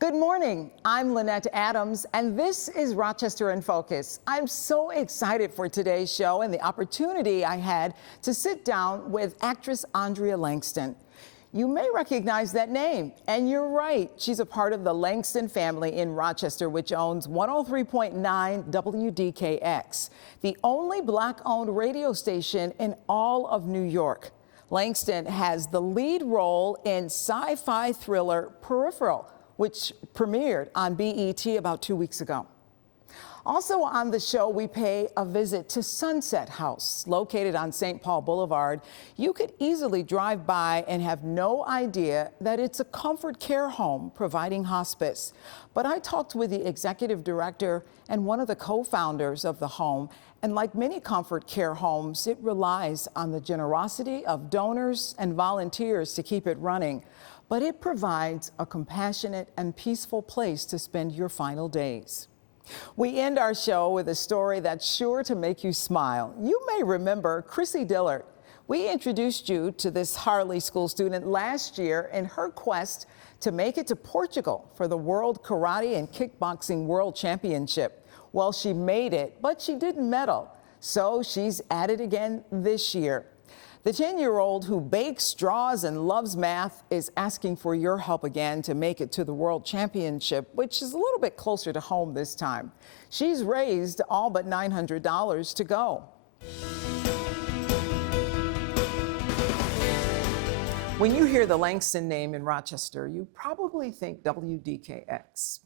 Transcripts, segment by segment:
Good morning. I'm Lynette Adams, and this is Rochester in Focus. I'm so excited for today's show and the opportunity I had to sit down with actress Andrea Langston. You may recognize that name, and you're right. She's a part of the Langston family in Rochester, which owns 103.9 WDKX, the only Black-owned radio station in all of New York. Langston has the lead role in sci-fi thriller Peripheral, which premiered on BET about 2 weeks ago. Also on the show, we pay a visit to Sunset House, located on St. Paul Boulevard. You could easily drive by and have no idea that it's a comfort care home providing hospice. But I talked with the executive director and one of the co-founders of the home, and like many comfort care homes, it relies on the generosity of donors and volunteers to keep it running. But it provides a compassionate and peaceful place to spend your final days. We end our show with a story that's sure to make you smile. You may remember Chrissy Dillard. We introduced you to this Harley school student last year in her quest to make it to Portugal for the World Karate and Kickboxing World Championship. Well, she made it, but she didn't medal, so she's at it again this year. The 10-year-old who bakes straws and loves math is asking for your help again to make it to the World Championship, which is a little bit closer to home this time. She's raised all but $900 to go. When you hear the Langston name in Rochester, you probably think WDKX.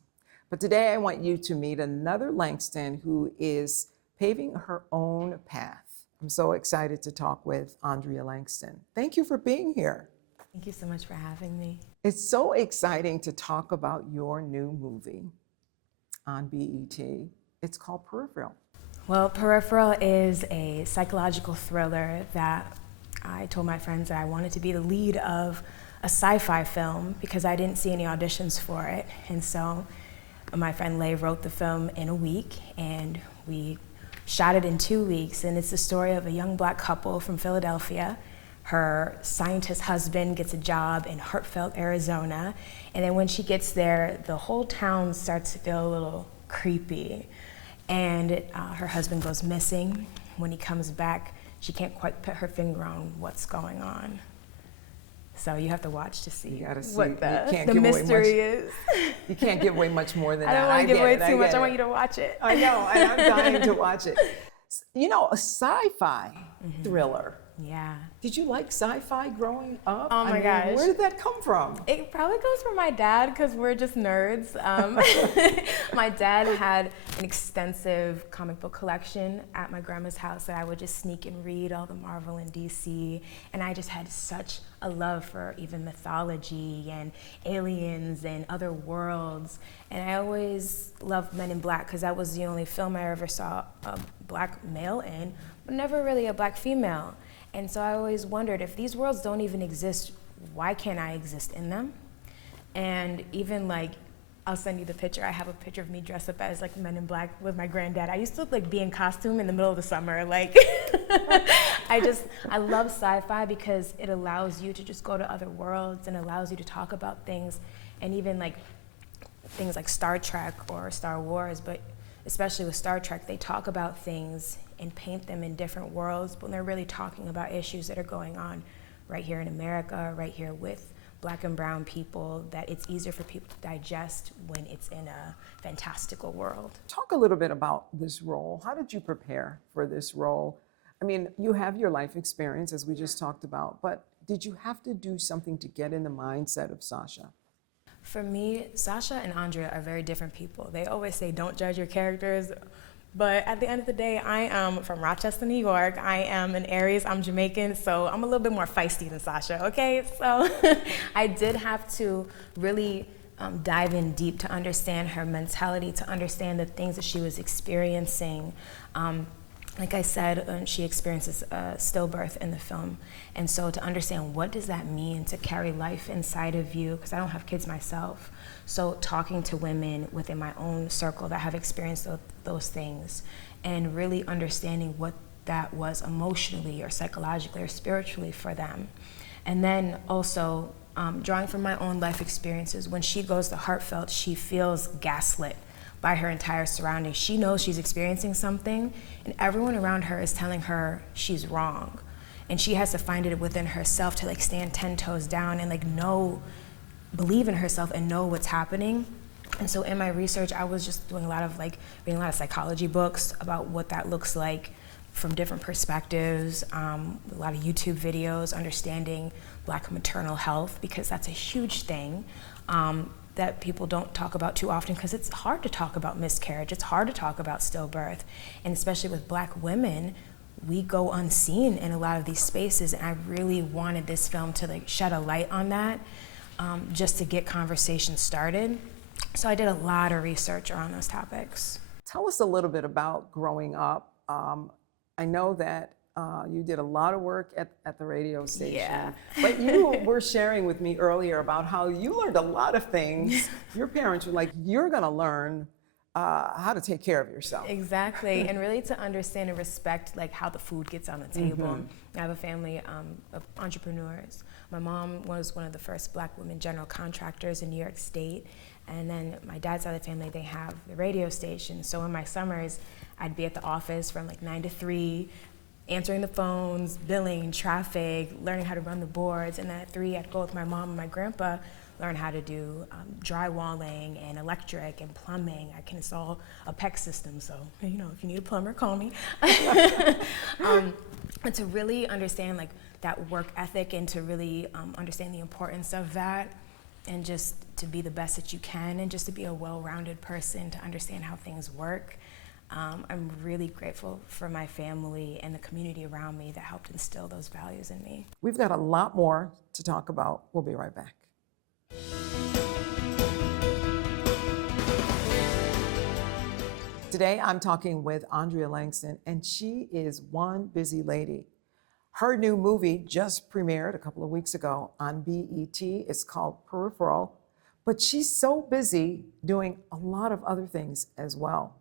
But today I want you to meet another Langston who is paving her own path. I'm so excited to talk with Andrea Langston. Thank you for being here. Thank you so much for having me. It's so exciting to talk about your new movie on BET. It's called Peripheral. Well, Peripheral is a psychological thriller that I told my friends that I wanted to be the lead of a sci-fi film because I didn't see any auditions for it. And so my friend Lay wrote the film in a week, and we shot it in 2 weeks, and it's the story of a young Black couple from Philadelphia. Her scientist husband gets a job in Hartford, Arizona, and then when she gets there, the whole town starts to feel a little creepy. And her husband goes missing. When he comes back, she can't quite put her finger on what's going on. So you have to watch to see what the mystery is. You can't give away much more than that. I don't want to give away too much. I want you to watch it. I know, and I'm dying to watch it. You know, a sci-fi thriller. Yeah. Did you like sci-fi growing up? Oh my gosh. Where did that come from? It probably goes from my dad because we're just nerds. My dad had an extensive comic book collection at my grandma's house that I would just sneak and read all the Marvel and DC. And I just had such a love for even mythology and aliens and other worlds. And I always loved Men in Black because that was the only film I ever saw a Black male in, but never really a Black female. And so I always wondered, if these worlds don't even exist, why can't I exist in them? And even like, I'll send you the picture. I have a picture of me dressed up as like Men in Black with my granddad. I used to like be in costume in the middle of the summer. Like, I love sci-fi because it allows you to just go to other worlds and allows you to talk about things, and even like things like Star Trek or Star Wars, but especially with Star Trek, they talk about things and paint them in different worlds, but they're really talking about issues that are going on right here in America, right here with Black and brown people, that it's easier for people to digest when it's in a fantastical world. Talk a little bit about this role. How did you prepare for this role? I mean, you have your life experience, as we just talked about, but did you have to do something to get in the mindset of Sasha? For me, Sasha and Andrea are very different people. They always say, don't judge your characters. But at the end of the day, I am from Rochester, New York. I am an Aries, I'm Jamaican, so I'm a little bit more feisty than Sasha, okay? So I did have to really dive in deep to understand her mentality, to understand the things that she was experiencing. Like I said, she experiences a stillbirth in the film. And so to understand what does that mean to carry life inside of you, because I don't have kids myself. So talking to women within my own circle that have experienced those things and really understanding what that was emotionally or psychologically or spiritually for them. And then also drawing from my own life experiences. When she goes to heartfelt, she feels gaslit by her entire surroundings. She knows she's experiencing something, and everyone around her is telling her she's wrong. And she has to find it within herself to like stand 10 toes down and like believe in herself and know what's happening. And so in my research, I was just doing reading a lot of psychology books about what that looks like from different perspectives, a lot of YouTube videos, understanding Black maternal health, because that's a huge thing that people don't talk about too often, because it's hard to talk about miscarriage, it's hard to talk about stillbirth, and especially with Black women, we go unseen in a lot of these spaces, and I really wanted this film to like shed a light on that, just to get conversations started. So I did a lot of research around those topics. Tell us a little bit about growing up. I know that you did a lot of work at the radio station, Yeah. but you were sharing with me earlier about how you learned a lot of things. Your parents were like, you're gonna learn how to take care of yourself. Exactly, and really to understand and respect like how the food gets on the table. I have a family of entrepreneurs. My mom was one of the first Black women general contractors in New York State, and then my dad's side of the family, they have the radio station. So in my summers, I'd be at the office from like 9 to 3, answering the phones, billing, traffic, learning how to run the boards, and then at 3, I'd go with my mom and my grandpa, learn how to do drywalling and electric and plumbing. I can install a PEX system, so you know, if you need a plumber, call me. And to really understand like that work ethic and to really understand the importance of that, and just to be the best that you can, and just to be a well-rounded person to understand how things work. I'm really grateful for my family and the community around me that helped instill those values in me. We've got a lot more to talk about. We'll be right back. Today, I'm talking with Andrea Langston, and she is one busy lady. Her new movie just premiered a couple of weeks ago on BET. It's called Peripheral, but she's so busy doing a lot of other things as well.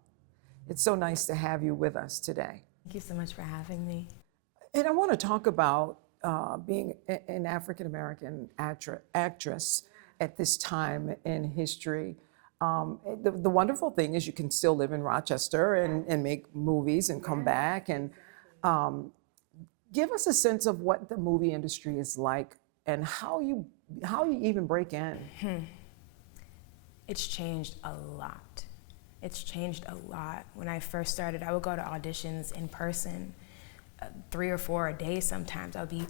It's so nice to have you with us today. Thank you so much for having me. And I want to talk about being an African-American actress at this time in history. The wonderful thing is you can still live in Rochester and make movies and come back. And give us a sense of what the movie industry is like and how you even break in. It's changed a lot. It's changed a lot. When I first started, I would go to auditions in person, 3 or 4 a day sometimes. I would be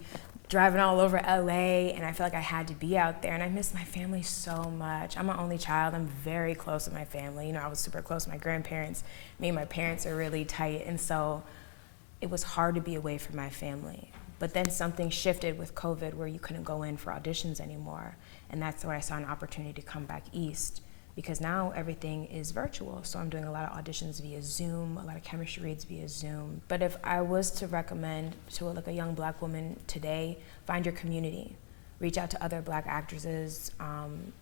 driving all over LA, and I felt like I had to be out there, and I miss my family so much. I'm an only child. I'm very close with my family. You know, I was super close to my grandparents. Me and my parents are really tight, and so it was hard to be away from my family. But then something shifted with COVID where you couldn't go in for auditions anymore, and that's where I saw an opportunity to come back east, because now everything is virtual. So I'm doing a lot of auditions via Zoom, a lot of chemistry reads via Zoom. But if I was to recommend to a young Black woman today, find your community. Reach out to other Black actresses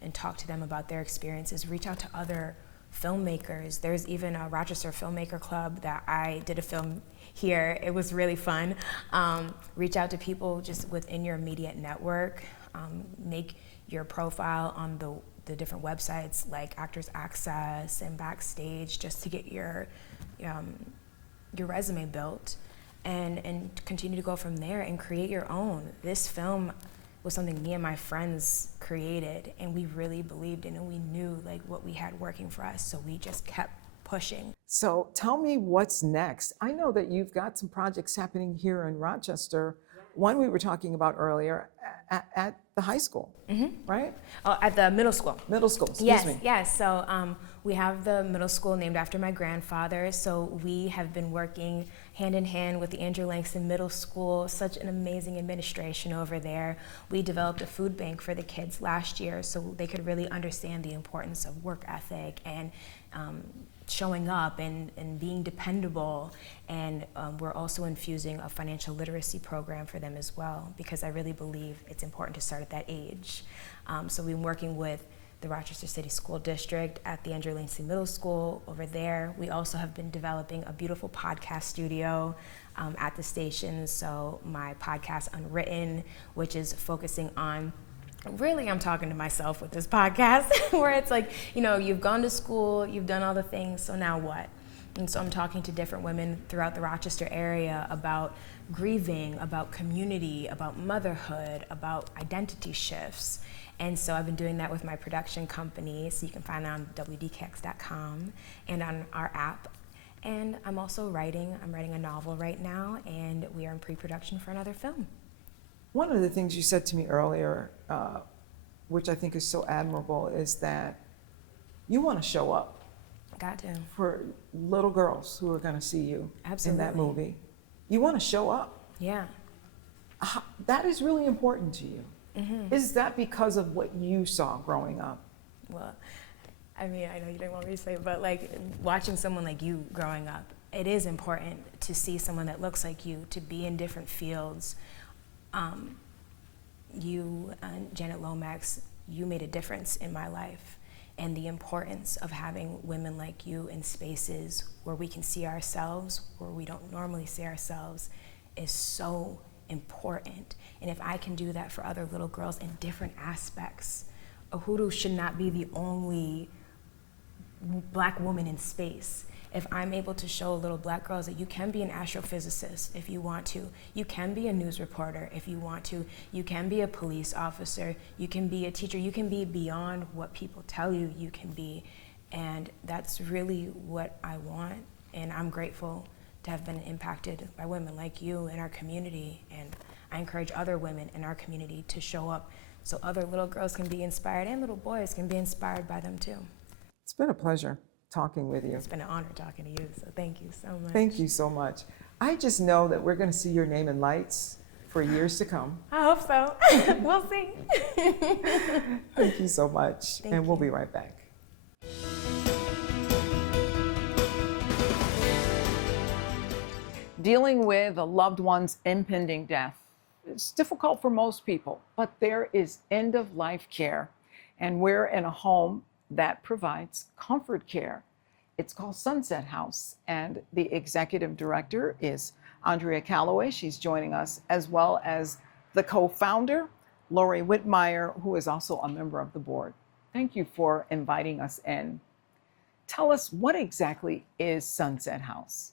and talk to them about their experiences. Reach out to other filmmakers. There's even a Rochester Filmmaker Club that I did a film here. It was really fun. Reach out to people just within your immediate network. Make your profile on the different websites like Actors Access and Backstage, just to get your resume built, and continue to go from there and create your own. This film was something me and my friends created, and we really believed in it, and we knew like what we had working for us, so we just kept pushing. So tell me what's next. I know that you've got some projects happening here in Rochester. One we were talking about earlier at the high school, right? Oh, at the middle school. Middle school, excuse me. Yes. So we have the middle school named after my grandfather. So we have been working hand in hand with the Andrew Langston Middle School, such an amazing administration over there. We developed a food bank for the kids last year so they could really understand the importance of work ethic and showing up and being dependable. And we're also infusing a financial literacy program for them as well, because I really believe it's important to start at that age. So we've been working with the Rochester City School District at the Andrew Langston Middle School over there. We also have been developing a beautiful podcast studio at the station. So my podcast Unwritten, which is focusing on Really, I'm talking to myself with this podcast, where it's like, you've gone to school, you've done all the things, so now what? And so I'm talking to different women throughout the Rochester area about grieving, about community, about motherhood, about identity shifts. And so I've been doing that with my production company, so you can find it on wdkex.com and on our app. And I'm also writing a novel right now, and we are in pre-production for another film. One of the things you said to me earlier, which I think is so admirable, is that you want to show up. Got to. For little girls who are going to see you Absolutely. in that movie. You want to show up. Yeah. That is really important to you. Mm-hmm. Is that because of what you saw growing up? Well, I mean, I know you didn't want me to say it, but like watching someone like you growing up, it is important to see someone that looks like you, to be in different fields. You, Janet Lomax, you made a difference in my life, and the importance of having women like you in spaces where we can see ourselves, where we don't normally see ourselves, is so important. And if I can do that for other little girls in different aspects, Uhuru should not be the only Black woman in space. If I'm able to show little Black girls that you can be an astrophysicist if you want to, you can be a news reporter if you want to, you can be a police officer, you can be a teacher, you can be beyond what people tell you you can be. And that's really what I want. And I'm grateful to have been impacted by women like you in our community. And I encourage other women in our community to show up so other little girls can be inspired and little boys can be inspired by them too. It's been a pleasure talking with you. It's been an honor talking to you, so thank you so much. Thank you so much. I just know that we're going to see your name in lights for years to come. I hope so. We'll see. Thank you so much. Thank and we'll you. be right back. Dealing with a loved one's impending death is difficult for most people, but there is end-of-life care, and we're in a home that provides comfort care. It's called Sunset House, and the executive director is Andrea Calloway. She's joining us, as well as the co-founder, Lori Whitmire, who is also a member of the board. Thank you for inviting us in. Tell us, what exactly is Sunset House?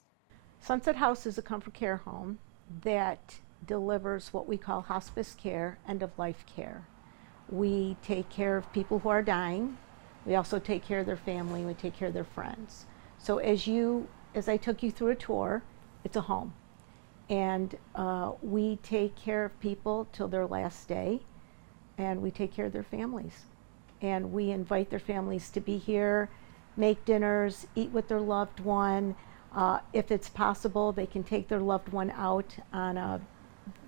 Sunset House is a comfort care home that delivers what we call hospice care, end-of-life care. We take care of people who are dying. We also take care of their family. We take care of their friends. So as I took you through a tour, it's a home. And we take care of people till their last day, and we take care of their families. And we invite their families to be here, make dinners, eat with their loved one. If it's possible, they can take their loved one out on a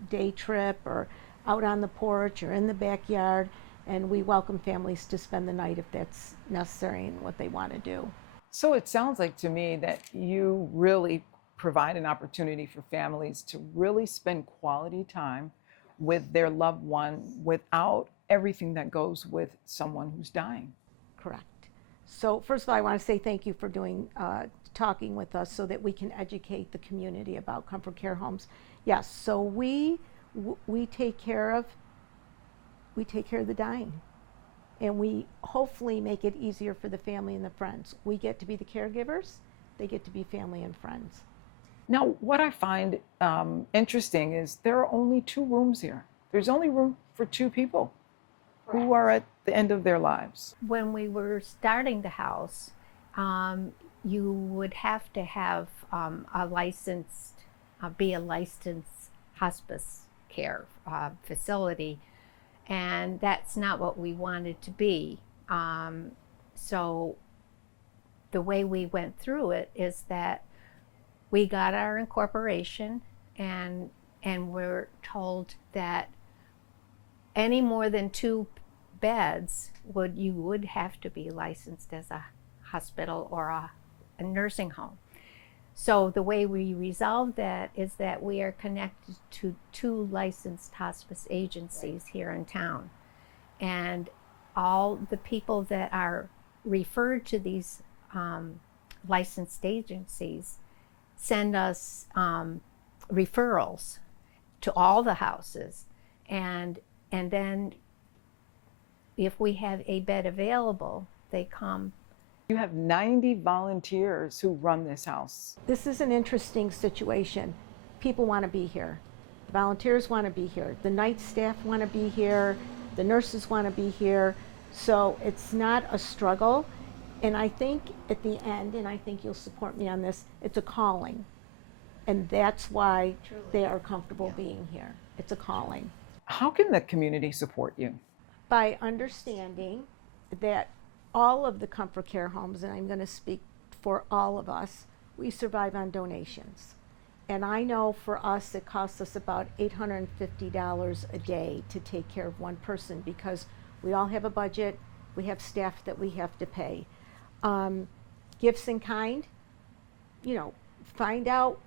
day trip or out on the porch or in the backyard. And we welcome families to spend the night if that's necessary and what they want to do. So it sounds like to me that you really provide an opportunity for families to really spend quality time with their loved one without everything that goes with someone who's dying. Correct. So first of all, I want to say thank you for talking with us so that we can educate the community about comfort care homes. Yes, so we take care of the dying, and we hopefully make it easier for the family and the friends. We get to be the caregivers, they get to be family and friends. Now, what I find interesting is there are only 2 rooms here. There's only room for 2 people who are at the end of their lives. When we were starting the house, you would have to have be a licensed hospice care facility. And that's not what we wanted to be. So the way we went through it is that we got our incorporation, and we're told that any more than 2 beds you would have to be licensed as a hospital or a nursing home. So the way we resolved that is that we are connected to 2 licensed hospice agencies here in town. And all the people that are referred to these licensed agencies send us referrals to all the houses. And then if we have a bed available, they come. You have 90 volunteers who run this house. This is an interesting situation. People want to be here. Volunteers want to be here. The night staff want to be here. The nurses want to be here. So it's not a struggle. And I think at the end, and I think you'll support me on this, it's a calling. And that's why they are comfortable being here. It's a calling. How can the community support you? By understanding that all of the comfort care homes, and I'm going to speak for all of us, we survive on donations. And I know for us it costs us about $850 a day to take care of one person because we all have a budget, we have staff that we have to pay. Gifts in kind, you know, find out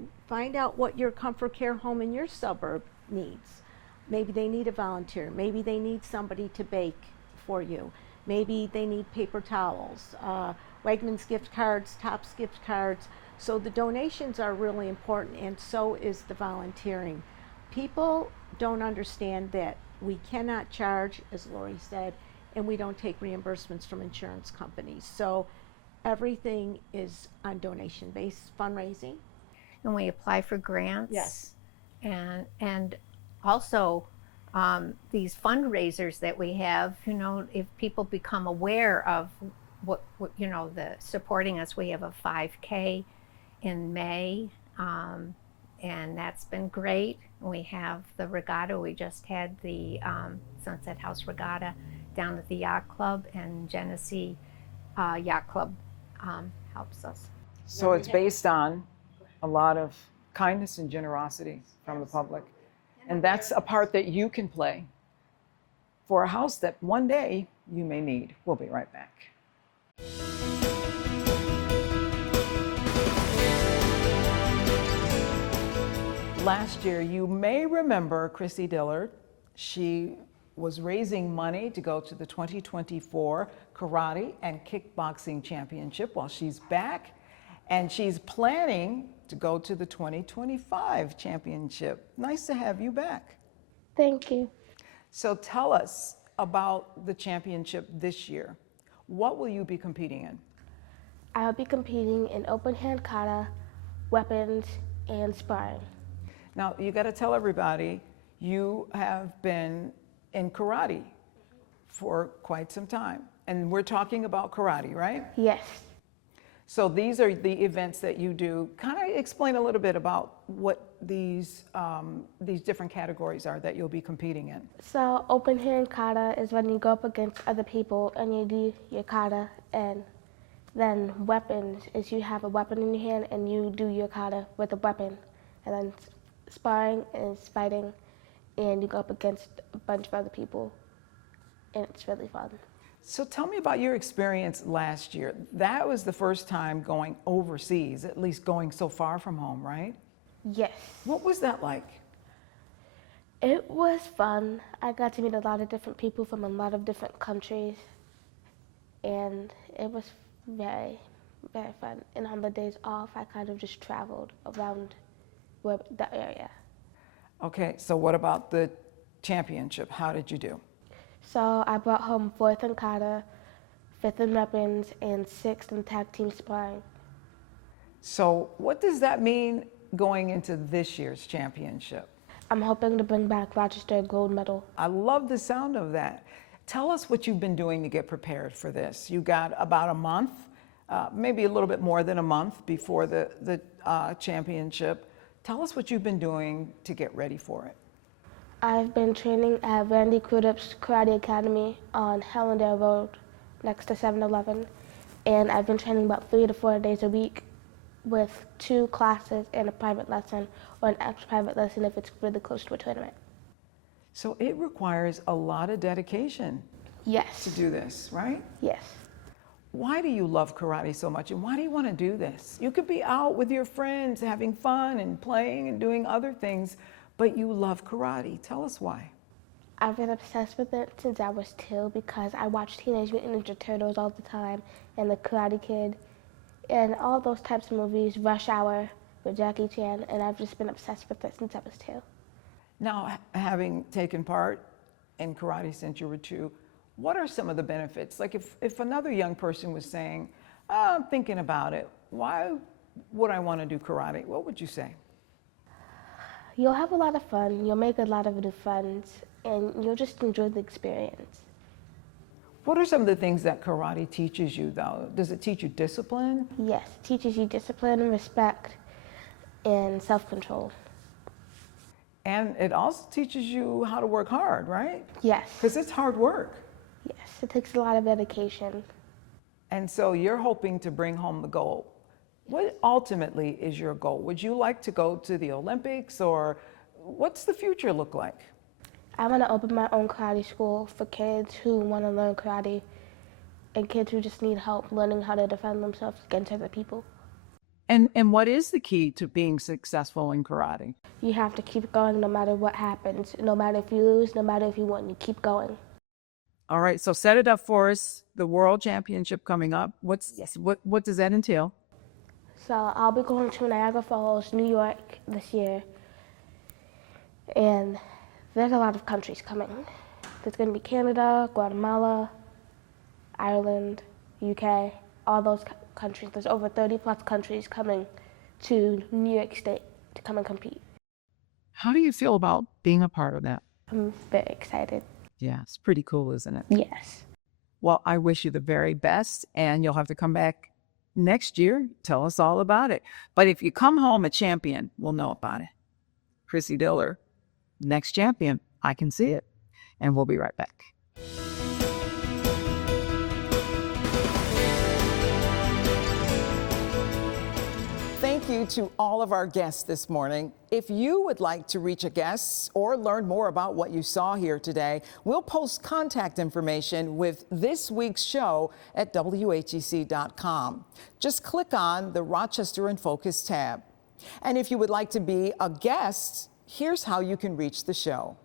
what your comfort care home in your suburb needs. Maybe they need a volunteer, maybe they need somebody to bake for you, maybe they need paper towels, Wegmans gift cards, Tops gift cards. So the donations are really important, and so is the volunteering. People don't understand that we cannot charge, as Lori said, and we don't take reimbursements from insurance companies. So everything is on donation-based fundraising. And we apply for grants. Yes. And also these fundraisers that we have, you know, if people become aware of what you know, the supporting us, we have a 5K in May, and that's been great. We have the regatta. We just had the Sunset House Regatta down at the Yacht Club, and Genesee Yacht Club helps us. So it's based on a lot of kindness and generosity from the public. And that's a part that you can play for a house that one day you may need. We'll be right back. Last year, you may remember Chrissy Dillard. She was raising money to go to the 2024 Karate and Kickboxing Championship while she's back. And she's planning to go to the 2025 championship. Nice to have you back. Thank you. So tell us about the championship this year. What will you be competing in? I will be competing in open hand kata, weapons, and sparring. Now, you got to tell everybody you have been in karate for quite some time. And we're talking about karate, right? Yes. So these are the events that you do. Kind of explain a little bit about what these different categories are that you'll be competing in. So open hand kata is when you go up against other people and you do your kata, and then weapons is you have a weapon in your hand and you do your kata with a weapon. And then sparring is fighting and you go up against a bunch of other people, and it's really fun. So tell me about your experience last year. That was the first time going overseas, at least going so far from home, right? Yes. What was that like? It was fun. I got to meet a lot of different people from a lot of different countries, and it was very, very fun. And on the days off, I kind of just traveled around the area. Okay, so what about the championship? How did you do? So I brought home 4th in kata, 5th in weapons, and 6th in tag team sparring. So what does that mean going into this year's championship? I'm hoping to bring back Rochester gold medal. I love the sound of that. Tell us what you've been doing to get prepared for this. You got about a month, maybe a little bit more than a month before the championship. Tell us what you've been doing to get ready for it. I've been training at Randy Crudup's Karate Academy on Hellendale Road next to 7-Eleven, and I've been training about 3 to 4 days a week with 2 classes and a private lesson, or an extra private lesson if it's really close to a tournament. So it requires a lot of dedication Yes. to do this, right? Yes. Why do you love karate so much, and why do you want to do this? You could be out with your friends having fun and playing and doing other things, but you love karate. Tell us why. I've been obsessed with it since I was 2 because I watched Teenage Mutant Ninja Turtles all the time, and The Karate Kid, and all those types of movies, Rush Hour with Jackie Chan, and I've just been obsessed with it since I was 2. Now, having taken part in karate since you were 2, What are some of the benefits? Like if another young person was saying, oh, I'm thinking about it, why would I want to do karate? What would you say? You'll have a lot of fun, you'll make a lot of new friends, and you'll just enjoy the experience. What are some of the things that karate teaches you, though? Does it teach you discipline? Yes, it teaches you discipline, respect, and self-control. And it also teaches you how to work hard, right? Yes, Because it's hard work. yes, it takes a lot of dedication. And so you're hoping to bring home the gold. What ultimately is your goal? Would you like to go to the Olympics, or what's the future look like? I want to open my own karate school for kids who want to learn karate and kids who just need help learning how to defend themselves against other people. And what is the key to being successful in karate? You have to keep going no matter what happens, no matter if you lose, no matter if you win, you keep going. All right, so set it up for us. The World Championship coming up. What does that entail? So I'll be going to Niagara Falls, New York this year, and there's a lot of countries coming. There's going to be Canada, Guatemala, Ireland, UK, all those countries. There's over 30 plus countries coming to New York State to come and compete. How do you feel about being a part of that? I'm very excited. Yeah, it's pretty cool, isn't it? Yes. Well, I wish you the very best, and you'll have to come back next year, tell us all about it. But if you come home a champion, we'll know about it. Chrissy Diller, next champion, I can see it. And we'll be right back. Thank you to all of our guests this morning. If you would like to reach a guest or learn more about what you saw here today, we'll post contact information with this week's show at WHEC.com. Just click on the Rochester in Focus tab. And if you would like to be a guest, here's how you can reach the show.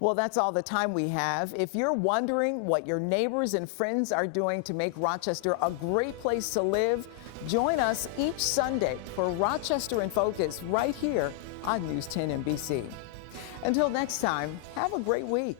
Well, that's all the time we have. If you're wondering what your neighbors and friends are doing to make Rochester a great place to live, join us each Sunday for Rochester in Focus right here on News 10 NBC. Until next time, have a great week.